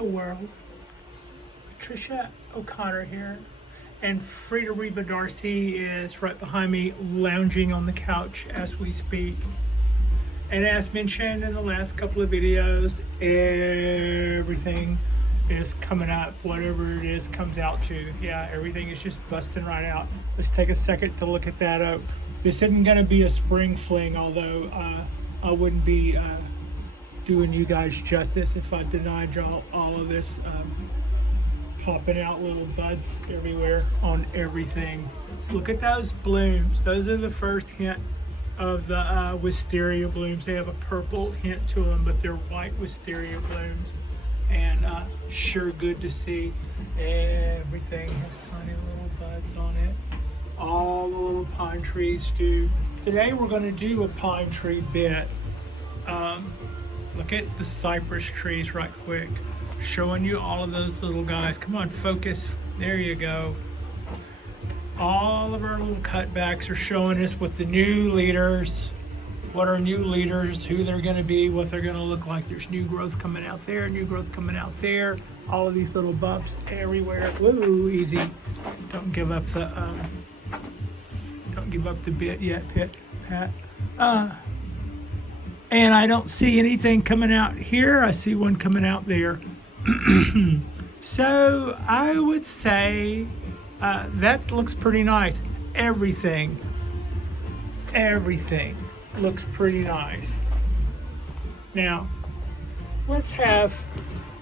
Hello world, Patricia O'Connor here, and Frida Reba Darcy is right behind me lounging on the couch as we speak. And as mentioned in the last couple of videos, everything is coming up, whatever it is comes out to. Yeah, everything is just busting right out. Let's take a second to look at that up. This isn't going to be a spring fling, although I wouldn't be doing you guys justice if I denied y'all all of this popping out little buds everywhere on everything. Look at those blooms. Those are the first hint of the wisteria blooms. They have a purple hint to them, but they're white wisteria blooms, and sure good to see. Everything has tiny little buds on it. All the little pine trees do. Today we're going to do a pine tree bit. Look at the cypress trees right quick, showing you all of those little guys. Come on, focus. There you go. All of our little cutbacks are showing us what the new leaders, what our new leaders, who they're going to be, what they're going to look like. There's new growth coming out there, new growth coming out there. All of these little bumps everywhere. Woo, easy. Don't give up the bit yet, Pat. And I don't see anything coming out here. I see one coming out there. So I would say that looks pretty nice. Everything looks pretty nice. Now, let's have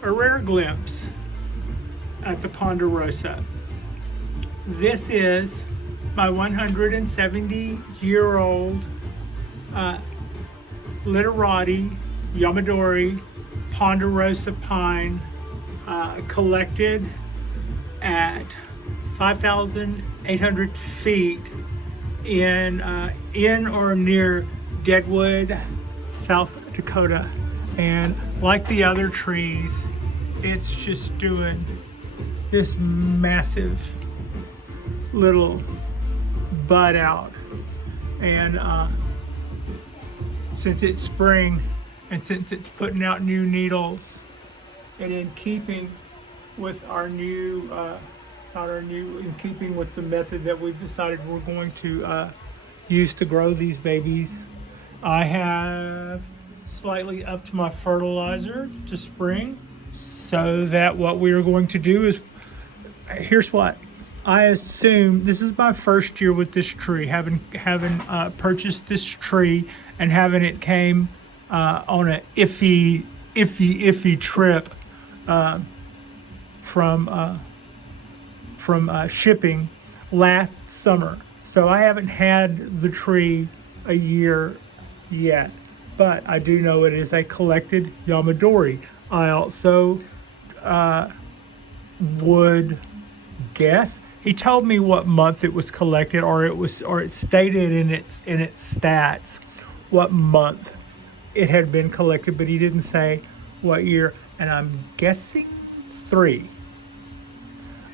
a rare glimpse at the Ponderosa. This is my 170-year-old Literati Yamadori Ponderosa pine, collected at 5,800 feet in or near Deadwood, South Dakota. And like the other trees, it's just doing this massive little bud out. And since it's spring and since it's putting out new needles, and in keeping with our new, in keeping with the method that we've decided we're going to use to grow these babies, I have slightly upped my fertilizer to spring, so that what we are going to do is, here's what. I assume this is my first year with this tree, having purchased this tree and having it came on an iffy trip from shipping last summer. So I haven't had the tree a year yet, but I do know it is a collected Yamadori. I also would guess. He told me what month it was collected, or it stated in its stats what month it had been collected, but he didn't say what year, and I'm guessing 3.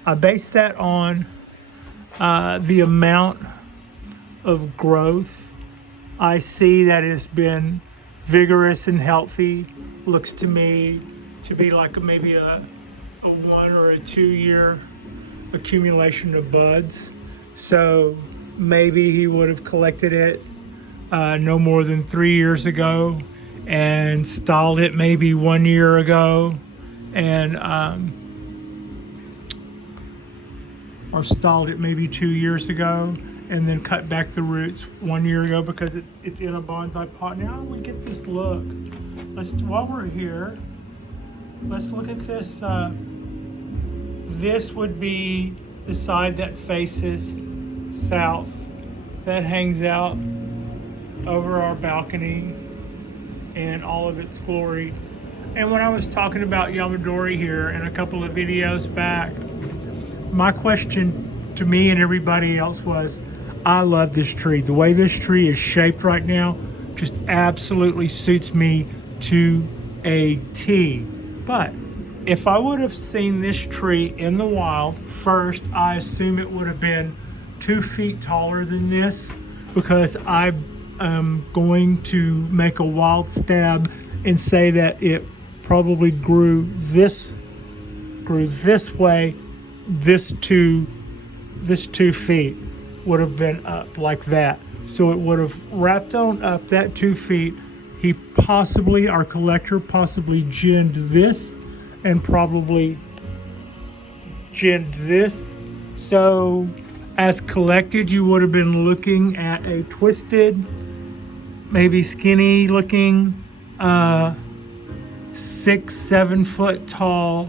I based that on the amount of growth I see that has been vigorous and healthy. Looks to me to be like maybe a 1 or a 2 year accumulation of buds. So maybe he would have collected it no more than 3 years ago and stalled it maybe 1 year ago, and or stalled it maybe 2 years ago and then cut back the roots 1 year ago because it's in a bonsai pot. Now we get this look. While we're here, let's look at this. This would be the side that faces south, that hangs out over our balcony in all of its glory. And when I was talking about Yamadori here in a couple of videos back, my question to me and everybody else was, I love this tree. The way this tree is shaped right now just absolutely suits me to a T. But if I would have seen this tree in the wild first, I assume it would have been 2 feet taller than this, because I am going to make a wild stab and say that it probably grew this grew this way, this 2 feet would have been up like that. So it would have wrapped on up that 2 feet. He possibly, our collector possibly ginned this and probably ginned this. So as collected, you would have been looking at a twisted, maybe skinny looking, 6-7 foot tall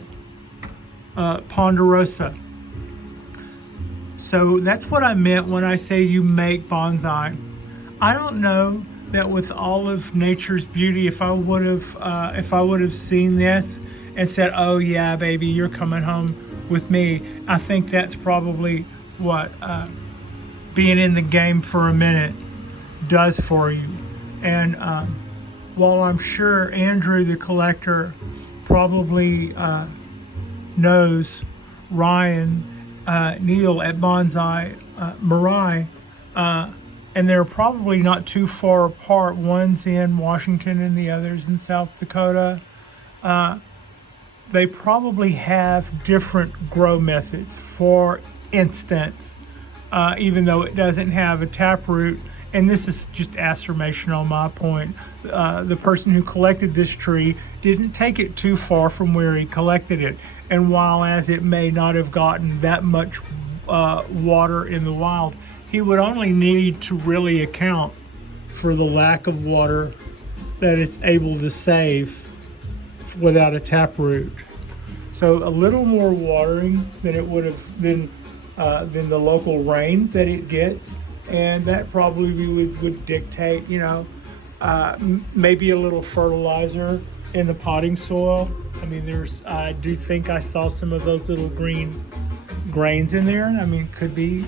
Ponderosa. So that's what I meant when I say you make bonsai. I don't know that with all of nature's beauty, if I would have seen this and said, "Oh yeah, baby, you're coming home with me," I think that's probably what being in the game for a minute does for you. And while I'm sure Andrew, the collector, probably knows Ryan, Neil at Bonsai, Mirai, and they're probably not too far apart. One's in Washington and the other's in South Dakota. They probably have different grow methods. For instance, even though it doesn't have a taproot, and this is just affirmation on my point, the person who collected this tree didn't take it too far from where he collected it. And while as it may not have gotten that much water in the wild, he would only need to really account for the lack of water that it's able to save without a taproot. So a little more watering than it would have than the local rain that it gets, and that probably would dictate, maybe a little fertilizer in the potting soil. I mean, I do think I saw some of those little green grains in there. I mean, could be.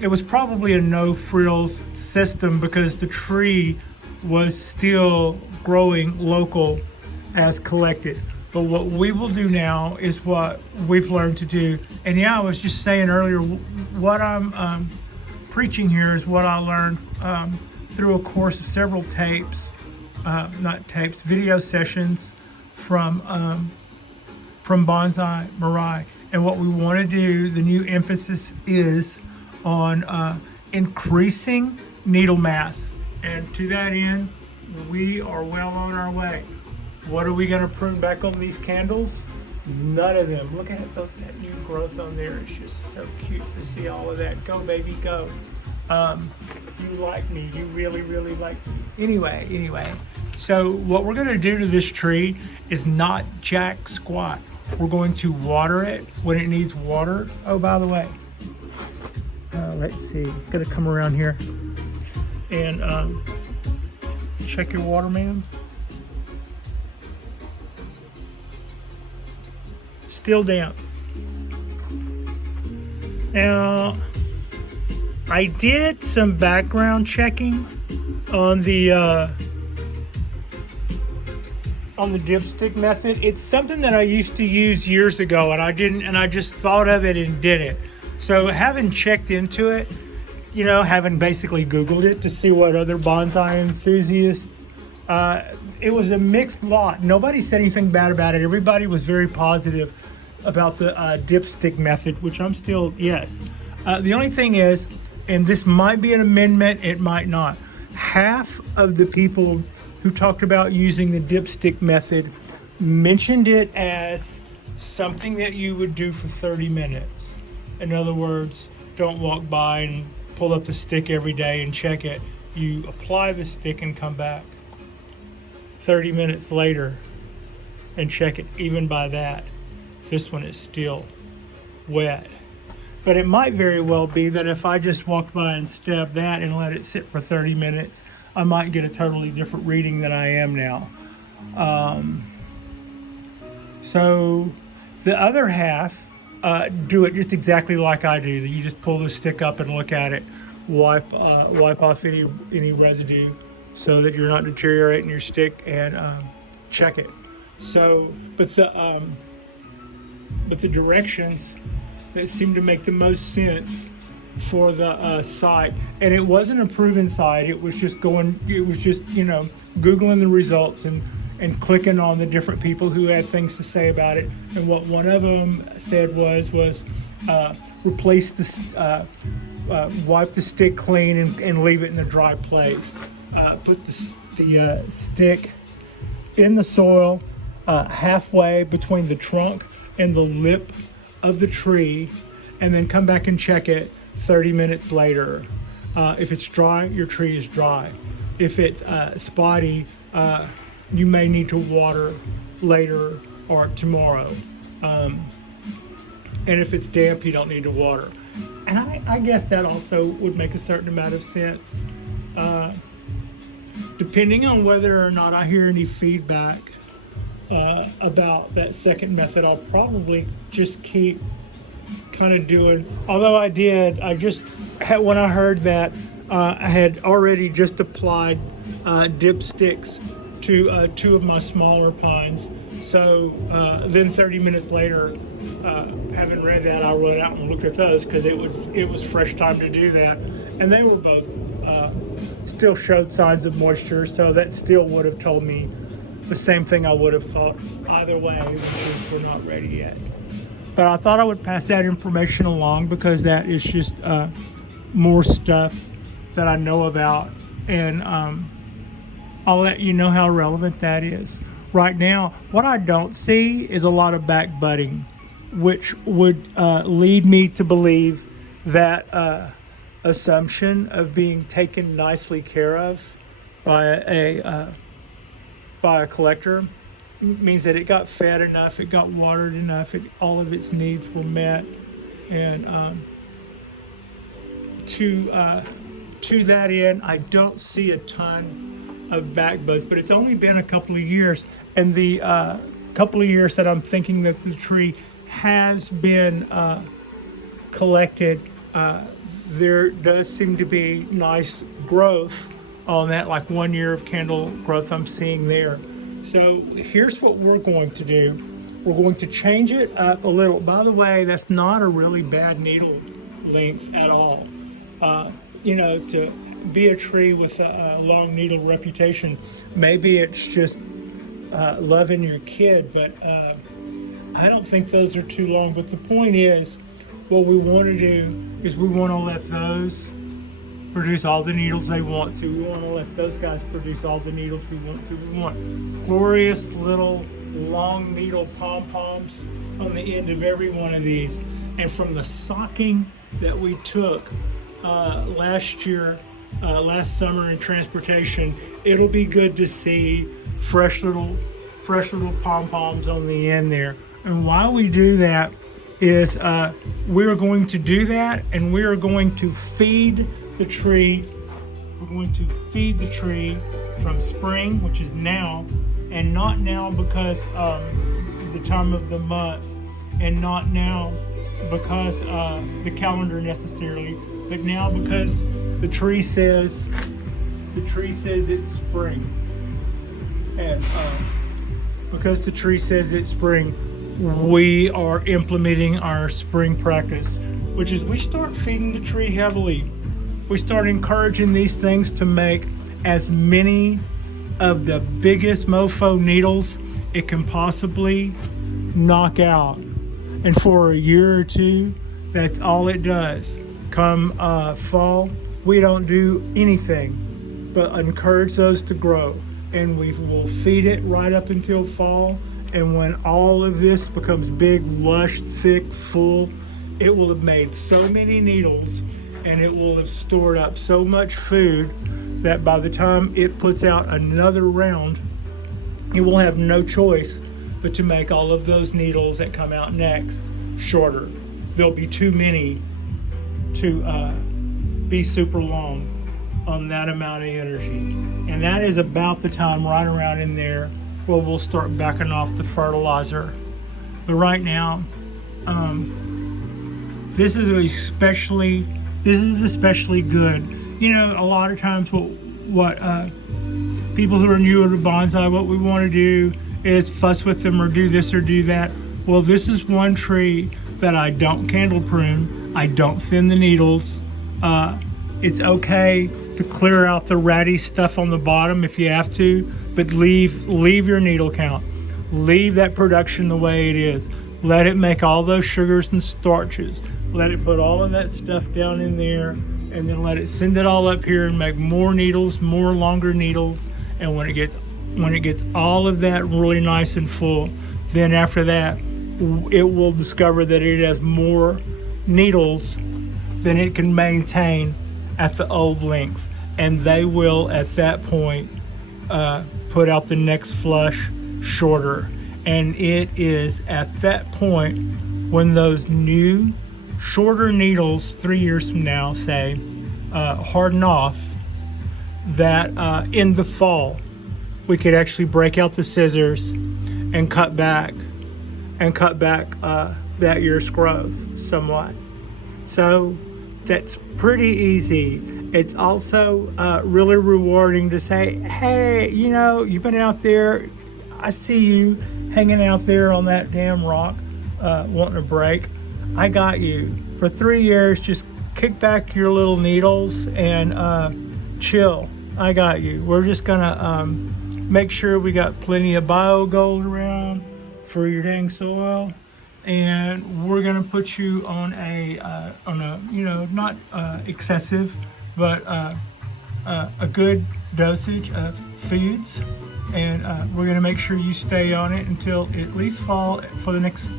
It was probably a no frills system because the tree was still growing local as collected. But what we will do now is what we've learned to do. And yeah, I was just saying earlier, what I'm preaching here is what I learned through a course of several video sessions from Bonsai Mirai. And what we want to do, the new emphasis is on increasing needle mass. And to that end, we are well on our way. What are we going to prune back on these candles? None of them. Look at that new growth on there. It's just so cute to see all of that. Go, baby, go. You like me. You really, really like me. Anyway. So what we're going to do to this tree is not jack squat. We're going to water it when it needs water. Oh, by the way, let's see. Going to come around here and check your water, man. Still damp. Now, I did some background checking on the dipstick method. It's something that I used to use years ago, and I just thought of it and did it. So having checked into it, having basically Googled it to see what other bonsai enthusiasts, it was a mixed lot. Nobody said anything bad about it. Everybody was very positive about the dipstick method, which I'm still, yes. The only thing is, and this might be an amendment, it might not. Half of the people who talked about using the dipstick method mentioned it as something that you would do for 30 minutes. In other words, don't walk by and pull up the stick every day and check it. You apply the stick and come back 30 minutes later and check it. Even by that, this one is still wet. But it might very well be that if I just walked by and stabbed that and let it sit for 30 minutes, I might get a totally different reading than I am now. So the other half, do it just exactly like I do. You just pull the stick up and look at it, wipe off any residue so that you're not deteriorating your stick, and check it. So, but the directions that seem to make the most sense for the site, and it wasn't a proven site. It was just Googling the results, and and clicking on the different people who had things to say about it. And what one of them said was replace the wipe the stick clean and leave it in a dry place. Put the stick in the soil halfway between the trunk and the lip of the tree, and then come back and check it 30 minutes later. If it's dry, your tree is dry. If it's spotty, you may need to water later or tomorrow. And if it's damp, you don't need to water. And I guess that also would make a certain amount of sense. Depending on whether or not I hear any feedback about that second method, I'll probably just keep kind of doing. Although I just had, when I heard that, I had already just applied dipsticks to 2 of my smaller pines. So then 30 minutes later, having read that, I went out and looked at those because it was fresh time to do that, and they were both still showed signs of moisture. So that still would have told me the same thing I would have thought either way, which is we're not ready yet. But I thought I would pass that information along because that is just more stuff that I know about, and I'll let you know how relevant that is. Right now, what I don't see is a lot of back budding, which would lead me to believe that assumption of being taken nicely care of by a collector means that it got fed enough, it got watered enough, all of its needs were met, and to that end, I don't see a ton of back buds, but it's only been a couple of years, and the couple of years that I'm thinking that the tree has been collected, there does seem to be nice growth on that, like 1 year of candle growth I'm seeing there. So here's what we're going to do. We're going to change it up a little. By the way, that's not a really bad needle length at all. To be a tree with a long needle reputation, maybe it's just loving your kid, but I don't think those are too long. But the point is, what we want to do is we want to let those produce all the needles they want to. We want to let those guys produce all the needles we want to. We want glorious little long needle pom-poms on the end of every one of these. And from the socking that we took last summer in transportation, it'll be good to see fresh little pom-poms on the end there. And why we do that is we're going to do that, and we are going to feed the tree. We're going to feed the tree from spring, which is now, and not now because of the time of the month, and not now because the calendar necessarily, but now because the tree says it's spring, and because the tree says it's spring, we are implementing our spring practice, which is we start feeding the tree heavily. We start encouraging these things to make as many of the biggest mofo needles it can possibly knock out. And for a year or two, that's all it does. Come fall, we don't do anything but encourage those to grow. And we will feed it right up until fall. And when all of this becomes big, lush, thick, full, it will have made so many needles, and it will have stored up so much food that by the time it puts out another round, it will have no choice but to make all of those needles that come out next shorter. There'll be too many to be super long on that amount of energy. And that is about the time right around in there where we'll start backing off the fertilizer. But right now, this is especially good. You know, a lot of times what people who are new to bonsai, what we want to do is fuss with them or do this or do that. Well, this is one tree that I don't candle prune. I don't thin the needles. It's okay to clear out the ratty stuff on the bottom if you have to, but leave your needle count. Leave that production the way it is. Let it make all those sugars and starches. Let it put all of that stuff down in there, and then let it send it all up here and make more needles, more longer needles. And when it gets all of that really nice and full, then after that, it will discover that it has more needles than it can maintain at the old length, and they will at that point put out the next flush shorter. And it is at that point when those new shorter needles 3 years from now, say, harden off, that in the fall we could actually break out the scissors and cut back that year's growth somewhat. So that's pretty easy. It's also really rewarding to say, hey, you know, you've been out there, I see you hanging out there on that damn rock wanting a break. I got you. For 3 years, just kick back your little needles and chill. I got you. We're just gonna make sure we got plenty of bio gold around for your dang soil, and we're gonna put you on a you know, not excessive, but a good dosage of foods, and we're gonna make sure you stay on it until at least fall for the next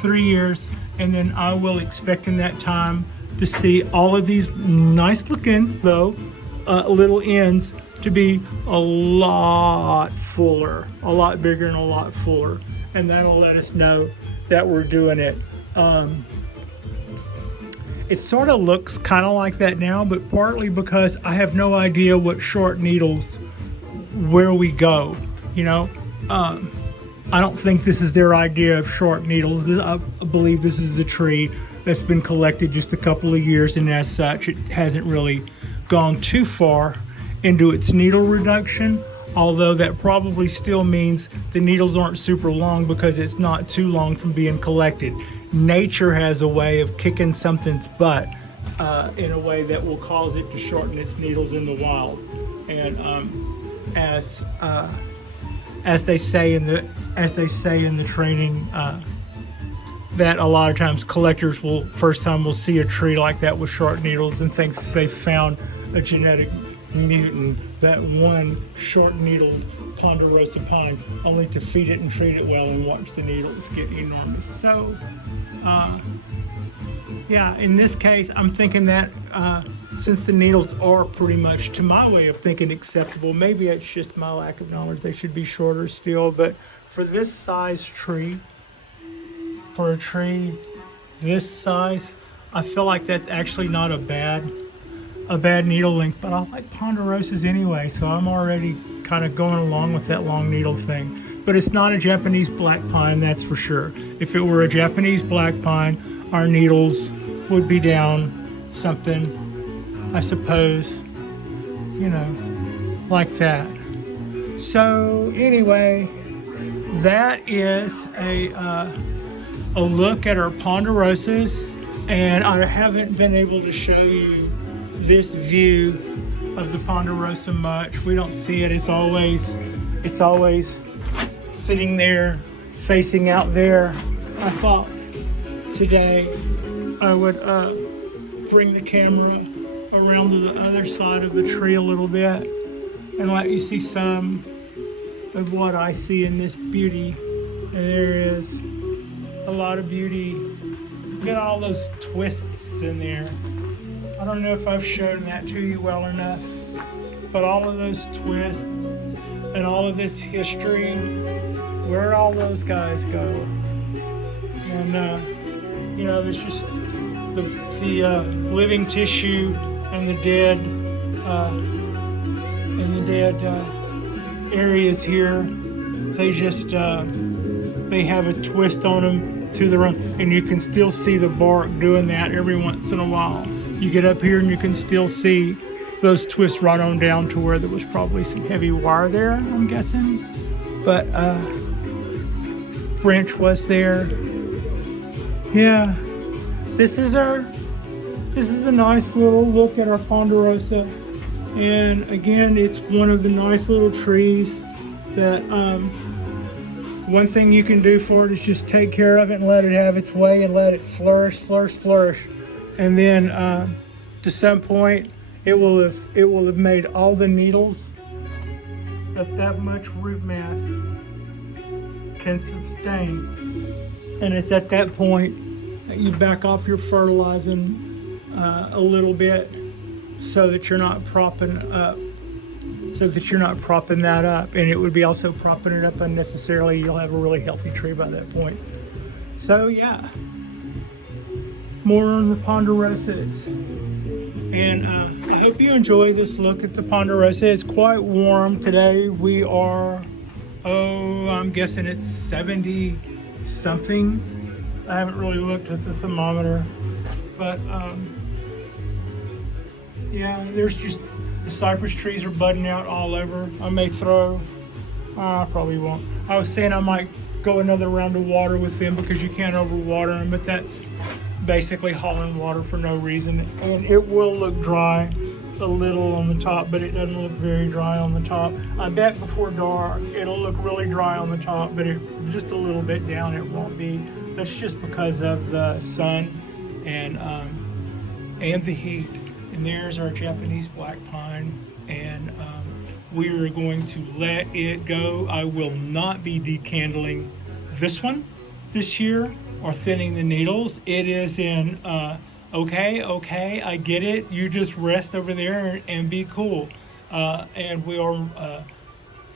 3 years, and then I will expect in that time to see all of these nice looking though little ends to be a lot fuller, a lot bigger and a lot fuller, and that'll let us know that we're doing it. It sort of looks kind of like that now, but partly because I have no idea what short needles, where we go, you know. I don't think this is their idea of short needles. I believe this is the tree that's been collected just a couple of years, and as such, it hasn't really gone too far into its needle reduction, although that probably still means the needles aren't super long because it's not too long from being collected. Nature has a way of kicking something's butt in a way that will cause it to shorten its needles in the wild. And as they say in the training, that a lot of times collectors will see a tree like that with short needles and think they found a genetic mutant, that one short-needled Ponderosa pine, only to feed it and treat it well and watch the needles get enormous. So, yeah, in this case, I'm thinking that since the needles are pretty much, to my way of thinking, acceptable, maybe it's just my lack of knowledge, they should be shorter still, but for this size tree, for a tree this size, I feel like that's actually not a bad needle length, but I like ponderosas anyway, so I'm already kind of going along with that long needle thing. But it's not a Japanese black pine, that's for sure. If it were a Japanese black pine, our needles would be down something, I suppose, you know, like that. So anyway, that is a look at our ponderosas, and I haven't been able to show you this view of the Ponderosa much. We don't see it. It's always sitting there facing out there. I thought today I would bring the camera around to the other side of the tree a little bit and let you see some of what I see in this beauty. And there is a lot of beauty. Look at all those twists in there. I don't know if I've shown that to you well enough, but all of those twists and all of this history, where'd all those guys go? And you know, there's just the living tissue and the dead areas here. They just they have a twist on them to their own, and you can still see the bark doing that every once in a while. You get up here and you can still see those twists right on down to where there was probably some heavy wire there, I'm guessing. But branch was there. Yeah, this is our this is a nice little look at our Ponderosa. And again, it's one of the nice little trees that one thing you can do for it is just take care of it and let it have its way and let it flourish, flourish, flourish. And then to some point, it will have made all the needles that much root mass can sustain. And it's at that point that you back off your fertilizing a little bit so that you're not propping that up, and it would be also propping it up unnecessarily. You'll have a really healthy tree by that point. So yeah, more on the Ponderosas. And I hope you enjoy this look at the Ponderosa. It's quite warm today. We are, I'm guessing it's 70 something. I haven't really looked at the thermometer, but yeah, there's just the cypress trees are budding out all over. I may throw, I probably won't. I was saying I might go another round of water with them because you can't overwater them, but that's basically hauling water for no reason. And it will look dry a little on the top, but it doesn't look very dry on the top. I bet before dark it'll look really dry on the top, but just a little bit down it won't be. That's just because of the sun and the heat. And there's our Japanese black pine, and we are going to let it go. I will not be decandling this one this year or thinning the needles. It is in okay, I get it. You just rest over there and be cool. And we are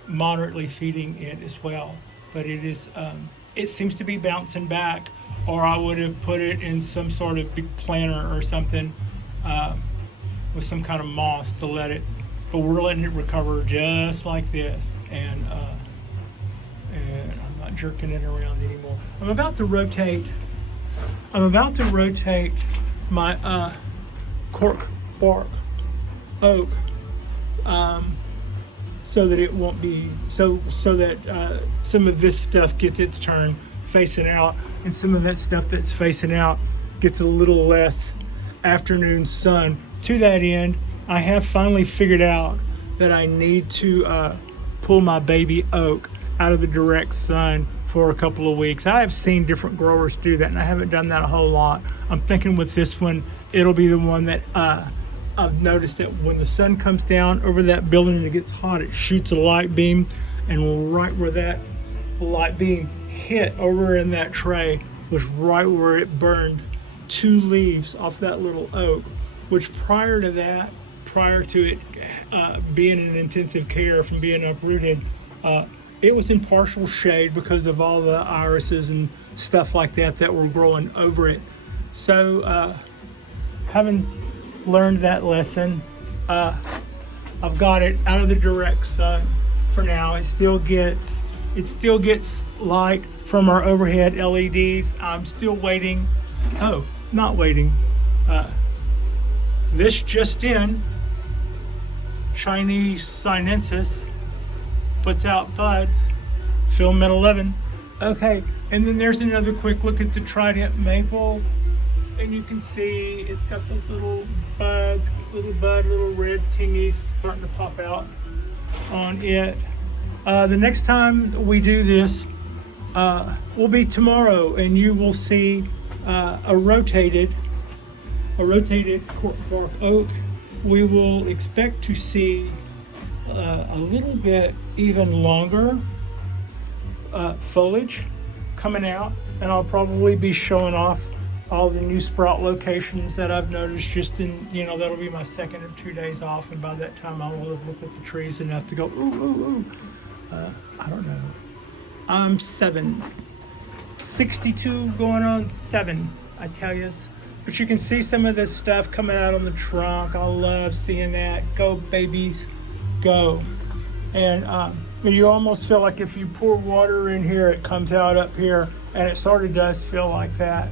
moderately feeding it as well. But it is, it seems to be bouncing back, or I would have put it in some sort of big planter or something with some kind of moss to let it, but we're letting it recover just like this. And I'm not jerking it around anymore. I'm about to rotate my cork bark oak so that it won't be so that some of this stuff gets its turn facing out, and some of that stuff that's facing out gets a little less afternoon sun. To that end, I have finally figured out that I need to pull my baby oak out of the direct sun for a couple of weeks. I have seen different growers do that, and I haven't done that a whole lot. I'm thinking with this one, it'll be the one that I've noticed that when the sun comes down over that building and it gets hot, it shoots a light beam, and right where that light beam hit over in that tray was right where it burned 2 leaves off that little oak, which prior to it being in intensive care from being uprooted, it was in partial shade because of all the irises and stuff like that were growing over it. So having learned that lesson, I've got it out of the direct sun for now. It still gets light from our overhead LEDs. I'm still waiting. Oh, not waiting. This just in, Chinese sinensis puts out buds, filament 11. Okay, and then there's another quick look at the Trident Maple, and you can see it's got those little buds, little red tingies starting to pop out on it. The next time we do this will be tomorrow, and you will see a rotated cork bark oak. We will expect to see a little bit even longer foliage coming out, and I'll probably be showing off all the new sprout locations that I've noticed just in, that'll be my second or 2 days off, and by that time I will have looked at the trees enough to go, ooh. I don't know. I'm 62 going on 7, I tell you. But you can see some of this stuff coming out on the trunk. I love seeing that. Go babies, go. And you almost feel like if you pour water in here, it comes out up here, and it sort of does feel like that.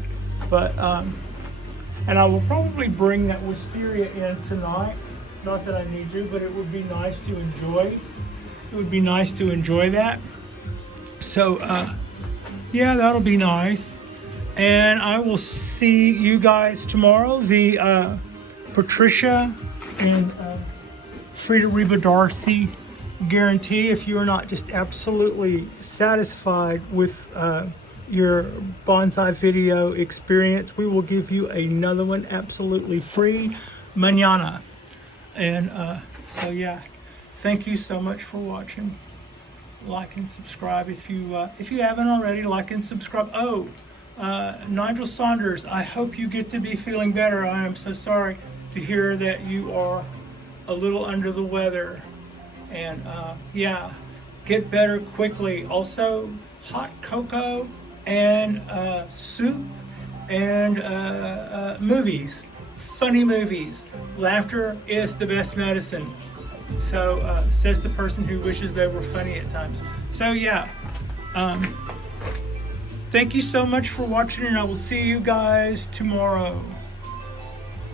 But and I will probably bring that wisteria in tonight. Not that I need to, but it would be nice to enjoy. It would be nice to enjoy that. So yeah, that'll be nice. And I will see you guys tomorrow. The Patricia and Frida Reba Darcy guarantee. If you are not just absolutely satisfied with your bonsai video experience, we will give you another one absolutely free mañana. And so yeah, thank you so much for watching. Like and subscribe if you haven't already. Like and subscribe. Oh, Nigel Saunders, I hope you get to be feeling better. I am so sorry to hear that you are a little under the weather. And yeah, get better quickly. Also, hot cocoa and soup and movies, funny movies. Laughter is the best medicine. So says the person who wishes they were funny at times. So yeah, thank you so much for watching, and I will see you guys tomorrow.